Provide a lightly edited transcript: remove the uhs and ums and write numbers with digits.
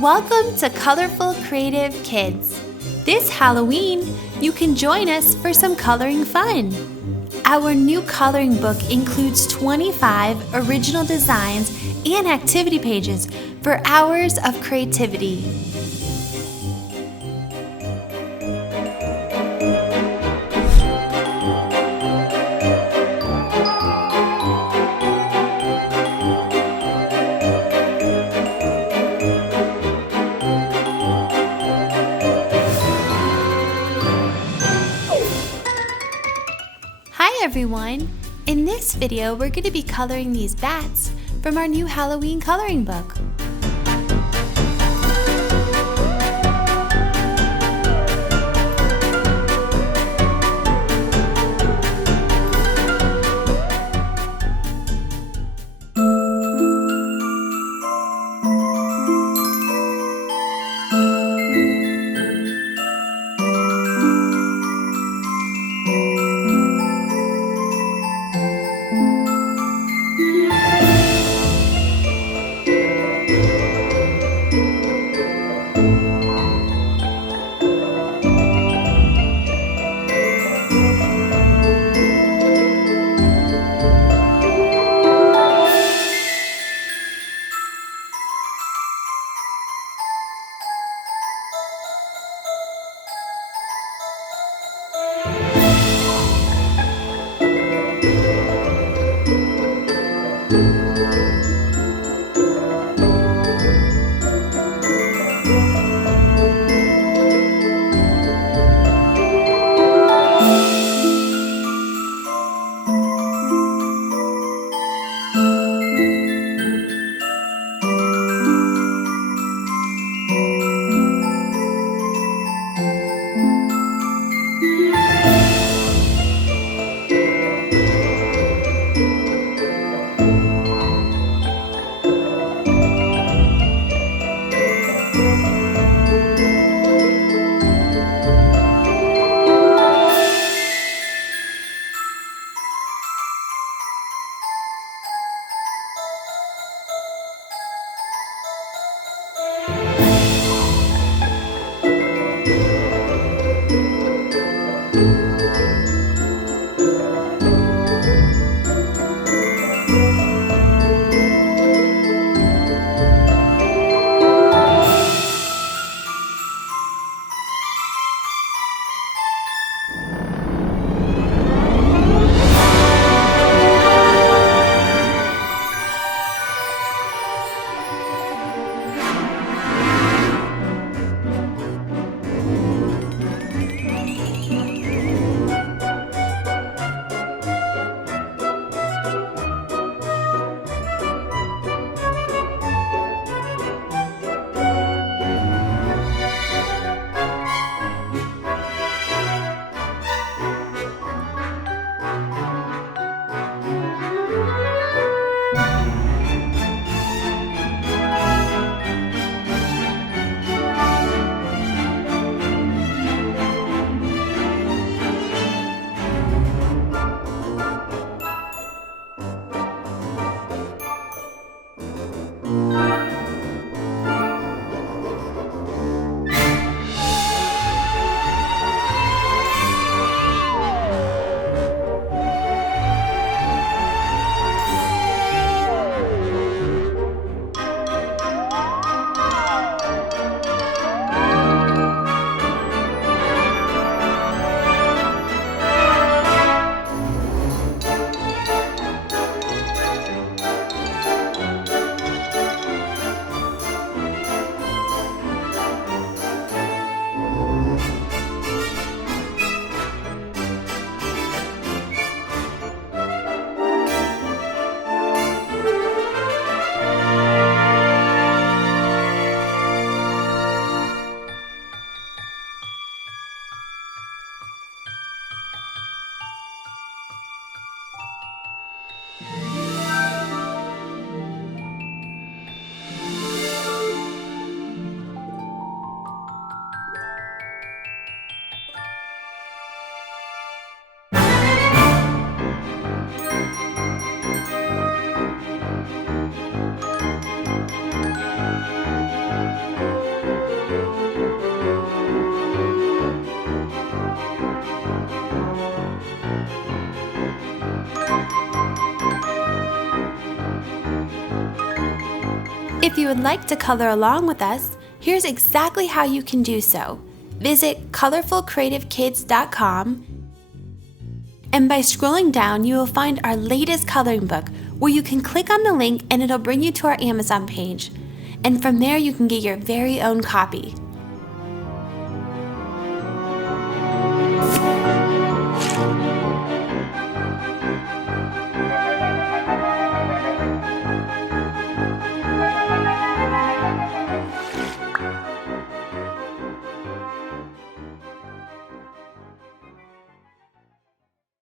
Welcome to Colorful Creative Kids. This Halloween, you can join us for some coloring fun. Our new coloring book includes 25 original designs and activity pages for hours of creativity. Hi everyone! In this video, we're going to be coloring these bats from our new Halloween coloring book. If you would like to color along with us, here's exactly how you can do so. Visit colorfulcreativekids.com, and by scrolling down, you will find our latest coloring book where you can click on the link and it'll bring you to our Amazon page. And from there, you can get your very own copy.